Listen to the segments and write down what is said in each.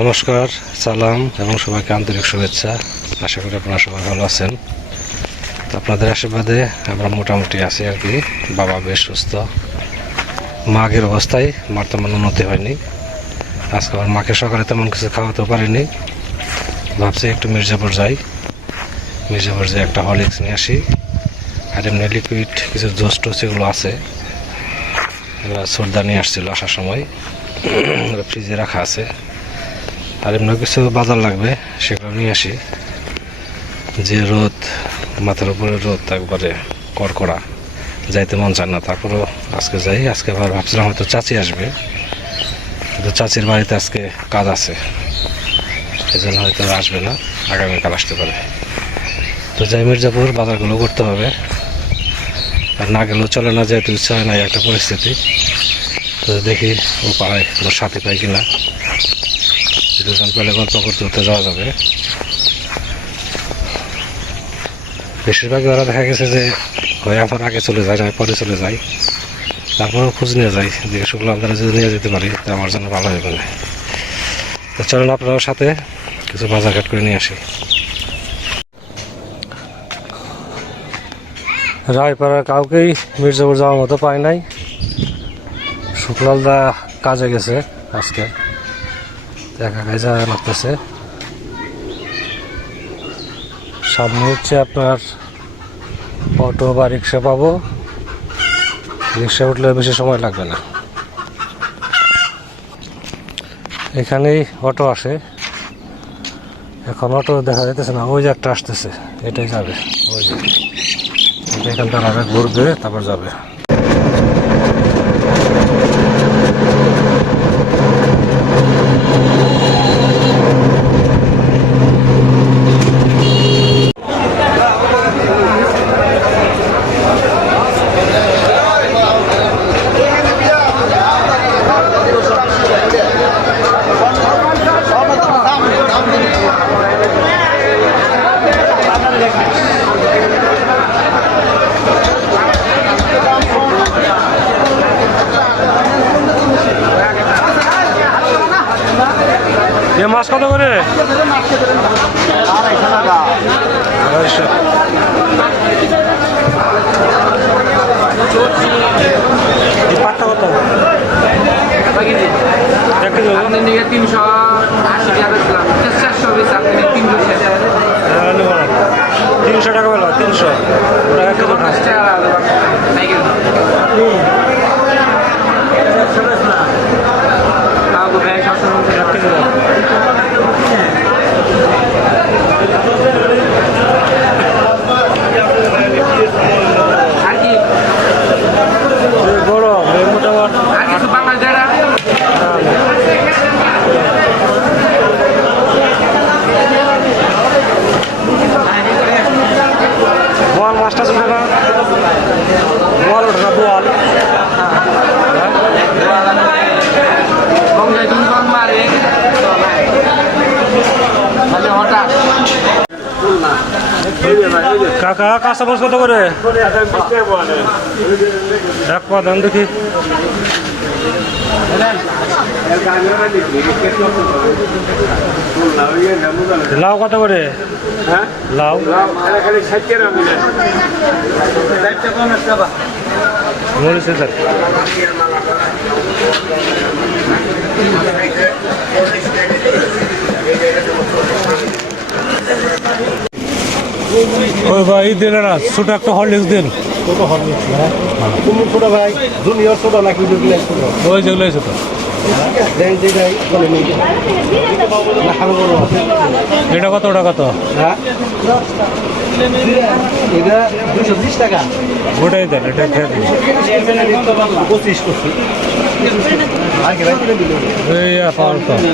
নমস্কার, সালাম এবং সবাইকে আন্তরিক শুভেচ্ছা। আশা করি আপনারা সবাই ভালো আছেন। তো আপনাদের আশীর্বাদে আমরা মোটামুটি আছি আর কি। বাবা বেশ সুস্থ। মাঘের অবস্থায় মার তেমন উন্নতি হয়নি। আজকে আমার মাকে সকালে তেমন কিছু খাওয়াতে পারিনি। ভাবছি একটু মির্জাপুর যাই। মির্জাপুর যে একটা হলিক্স নিয়ে আসি। আর এমনি লিকুইড কিছু জোস টোস এগুলো আছে। সর্দা নিয়ে আসছিল আসার সময়। ফ্রিজে রাখা আছে। আর এমনি কিছু বাজার লাগবে, সেগুলো নিয়ে আসি। যে রোদ, মাথার উপরে রোদ, একবারে কড়কড়া, যাইতে মন চায় না। তারপরেও আজকে যাই, আজকে আবার ভাবছিলাম হয়তো চাচি আসবে। কিন্তু চাচির বাড়িতে আজকে কাজ আছে। এই জন্য হয়তো আসবে না, আগামীকাল আসতে পারে। তো যাই, মির্জাপুর বাজারগুলো করতে হবে। আর না গেলেও চলে না, যেহেতু ইচ্ছা হয় না একটা পরিস্থিতি। তো দেখি ও পাড়ায় ওর সাথে পাই কিনা। দুজন পেলে গল্প করতে করতে যাওয়া যাবে। বেশিরভাগ ওরা দেখা গেছে যে হয় আমার আগে চলে যায়, না, পরে চলে যায়। তারপরেও খোঁজ নিয়ে যাই যে শুক্লা আপনারা যদি নিয়ে যেতে পারি, তো আমার জন্য ভালো হবে না তো চলেন আপনারাও সাথে কিছু বাজার ঘাট করে নিয়ে আসি। রায়পাড়ার কাউকেই মির্জাপুর যাওয়ার মতো পাই নাই। শুক্লালদা কাজে গেছে আজকে। দেখা লাগতেছে। সামনে হচ্ছে আপনার অটো বা রিক্সা পাবো। রিক্সা উঠলে বেশি সময় লাগবে না। এখানেই অটো আসে। এখন অটো দেখা যাইতেছে না, ওই যে একটা আসতেছে, এটাই যাবে, ওই যে। এখানটা আগে ঘুরবে, তারপর যাবে। এ মাছ কত করে? আড়াইশো। এই পাটটা কত? তিনশো আশি টাকা চারশো আপনি তিনশো হ্যাঁ। তিনশো টাকা বেলা তিনশো। ওটা এক কেজি পঞ্চাশ না। টাকা আলাদা সাইকেল কাউকে ব্যাগ সবসময় এক কেজি দাও। আর কি এ গরম এ মোটামুটি আর কিছু বাংলা যারা বোয়াল মাছটা ছিল না বোয়াল ওঠে না বোয়াল গঙ্গায় তুমি গং মারে মানে হঠাৎ কাকা কাঁচা মাছ কত করে? এক পা দেন দেখি। লাউ কত করে? লাউ। মরিচ হাজার। ওই ভাই দিন না ছোট একটা হরলিক্স দিন। তুমি ছোট ভাই জুনিয়র ছোট নাকি জুনিয়র ছোট? ওই যেগুলো এটা কত ওটা কত? হ্যাঁ? ওটাই দেন এটা পঁচিশ করছি। এই পাওয়ার তো আছে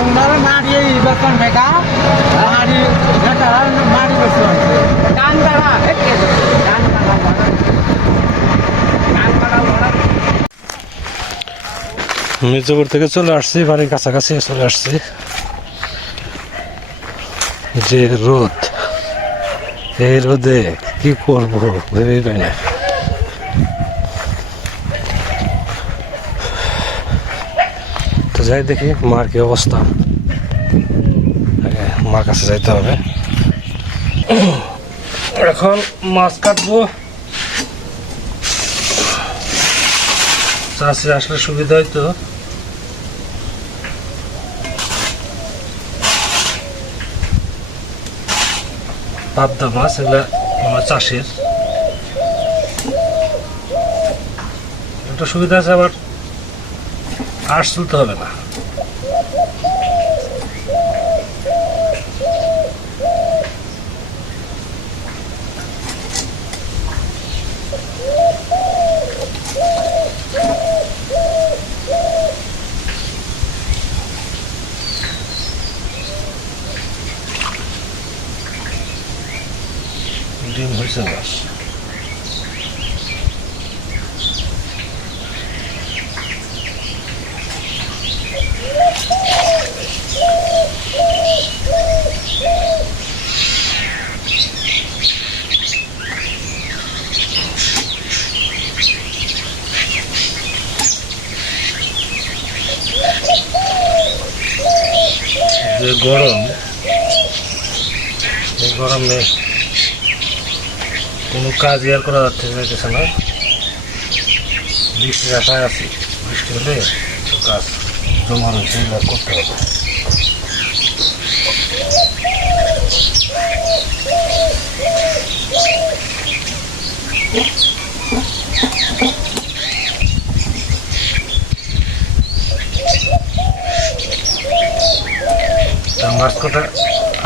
উনারা মারি বেটা মারি বেটা মারি বেড়া। মির্জাপুর থেকে চলে আসছি বাড়ির কাছাকাছি চলে আসছি। যে রোদ এই রোদে কি করব ভেবেই পাই না। তো যাই দেখি মার কি অবস্থা। মার কাছে যাইতে হবে। এখন মাছ কাটবো। চাষে আসলে সুবিধা হইতো। পাবদা মাছ, এগুলা আমার চাষের। একটা সুবিধা আছে, আবার আর্টস তুলতে হবে না। ডিম হয়েছে বাস যে গরম এই গরমে কোনো কাজ আর করা যাচ্ছে যাইতেছে না। বৃষ্টির আশায় আছি। বৃষ্টি হলে কাজ জমা রয়েছে, এগুলো করতে হবে।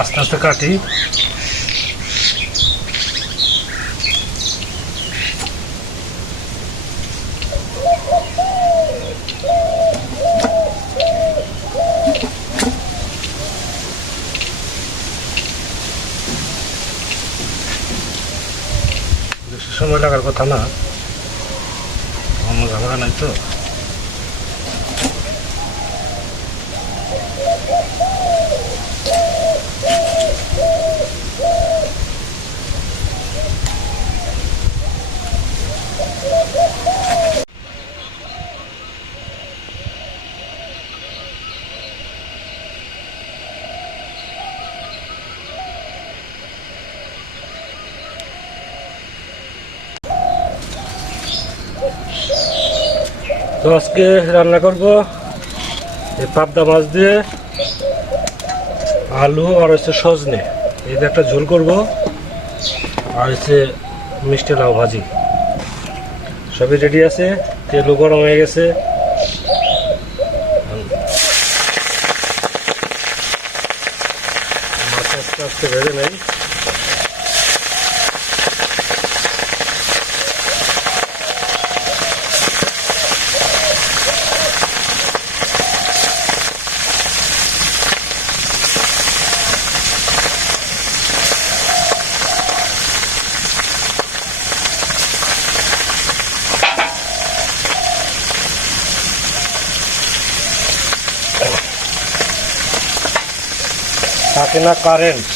আস্তে আস্তে কাটি। বেশি সময় লাগার কথা না। অন্য ঝামেলা নাই তো। তো আজকে রান্না করব এই পাবদা মাছ দিয়ে আলু আর হচ্ছে সজনে। এই একটা ঝোল করব আর হচ্ছে মিষ্টি লাউ ভাজি। সবই রেডি আছে, তেলও গরম হয়ে গেছে। মাছ আস্তে আস্তে ভেজে নেই। থাকে না কারেন্ট।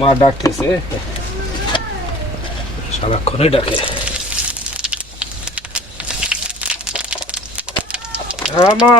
মা ডাকতেছে। সারাক্ষণই ডাকে। আমা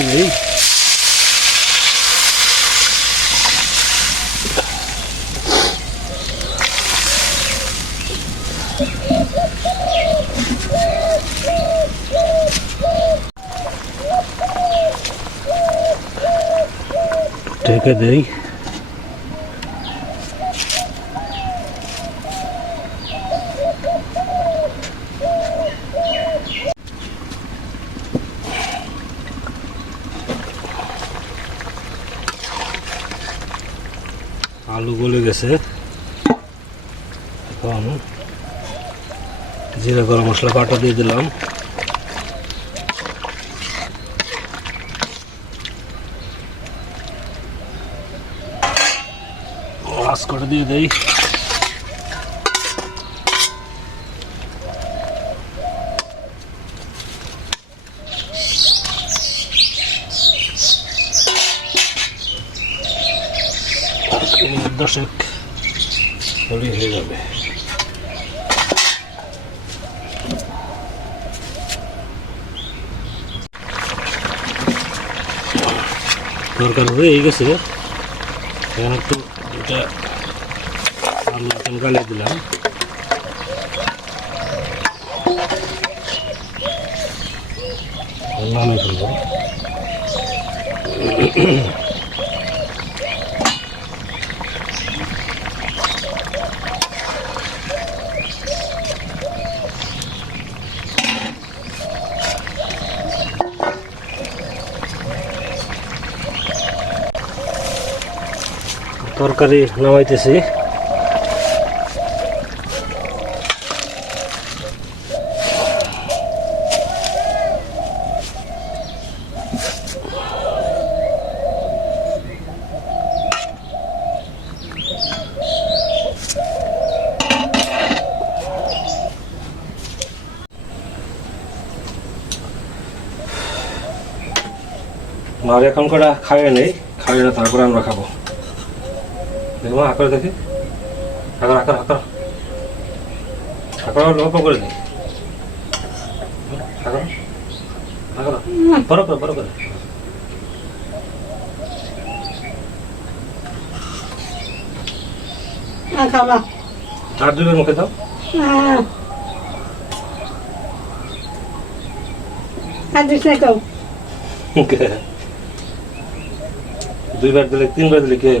ঝোল দিয়ে নেই ঢেকে দেই গেছে এখন জিরা গরম মশলা বাটা দিয়ে দিলাম। করে দিয়ে দেই। দশেক হলেই হয়ে যাবে। তরকারি হয়ে গেছে এখন একটু এটা গালিয়ে দিলাম। নামে ফেলব। তরকারি নামাইতেছি। মার এখন কটা খাইয়ে নেই খাইয়ে তারপরে আমরা খাব। দেখো আকার দেখি। আকার আকার আকার আকার অল্প করে দিই আকার আকার বড় করে বড় করে। আর দুবের মুখে দাও। দুইবার দিলে তিনবার দিলে কি হয়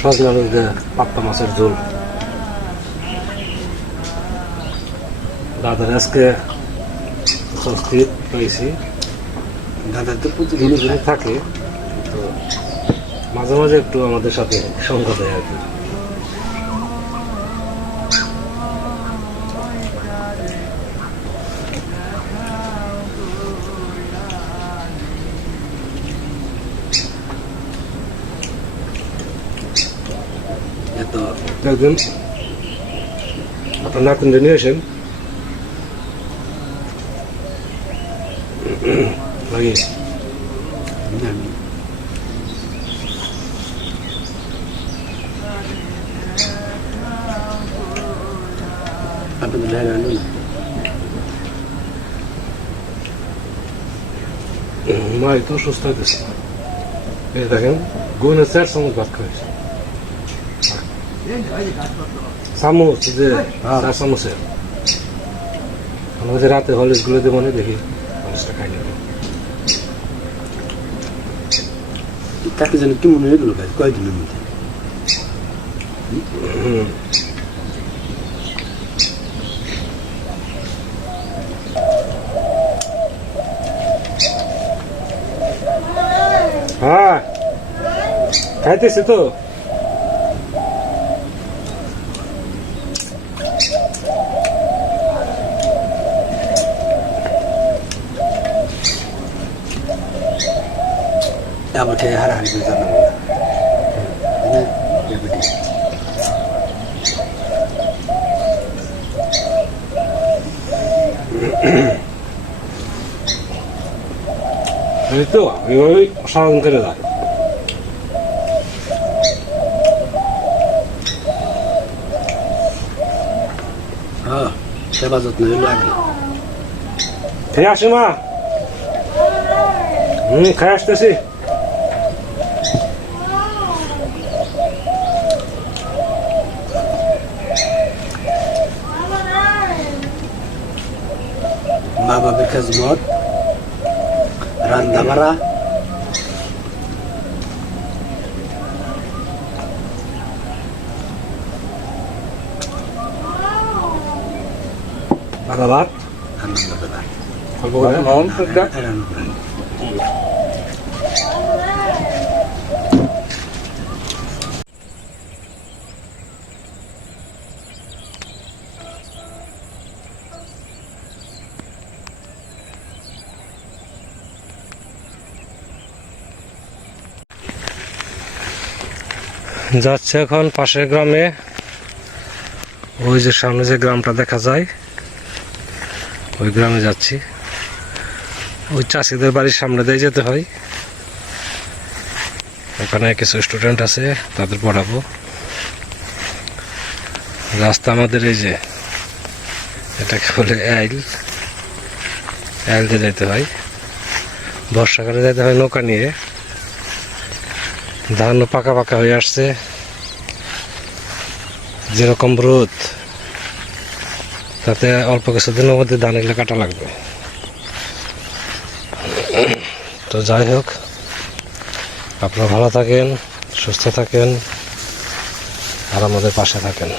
সজনা দিয়ে পাপ্পা মাছের ঝোল দাদার আজকে স্বস্তির পেয়েছি দাদার তো থাকে তো মাঝে মাঝে একটু আমাদের সাথে সঙ্গ দেয় আর কি এত একদিন আপনার নাতিনটা নিয়ে আসেন লাগে মা তো সুস্থ এই দেখেন গুনে চার চামচ ভাত খাইছে চামচ যে চার চামচের আমরা যে রাতে হলিসগুলো দেবো না দেখি হলিসটা খাই নেব। তাকে জানি কি মনে হয়ে গেল ভাই কয়দিনের মধ্যে? হ্যাঁ। খাইতেছি তো। খেয়ে হারাহারি করে জানাব না এবারে এই তো এইভাবেই সারাদিন করে যায়। হ্যাঁ সেবা যত্ন আগে খেয়ে আসি মা। হুম খাই আসতেছি। মা বাবার খেজমত রান্না বাড়া বাবা ভাত আনন্দ দেবার যাচ্ছে এখন পাশের গ্রামে। ওই যে সামনে যে গ্রামটা দেখা যায়, ওই গ্রামে যাচ্ছি। ওই চাষিদের বাড়ির সামনে দিয়ে যেতে হয়। ওখানে কিছু স্টুডেন্ট আছে, তাদের পড়াবো। রাস্তা আমাদের এই যে, এটাকে বলে আইল আইল দিয়ে যেতে হয়। বর্ষাকালে যেতে হয় নৌকা নিয়ে। ধানও পাকা পাকা হয়ে আসছে। যেরকম রোদ, তাতে অল্প কিছুদিনের মধ্যে ধান এগুলো কাটা লাগবে। তো যাই হোক, আপনারা ভালো থাকেন, সুস্থ থাকেন, আর আমাদের পাশে থাকেন।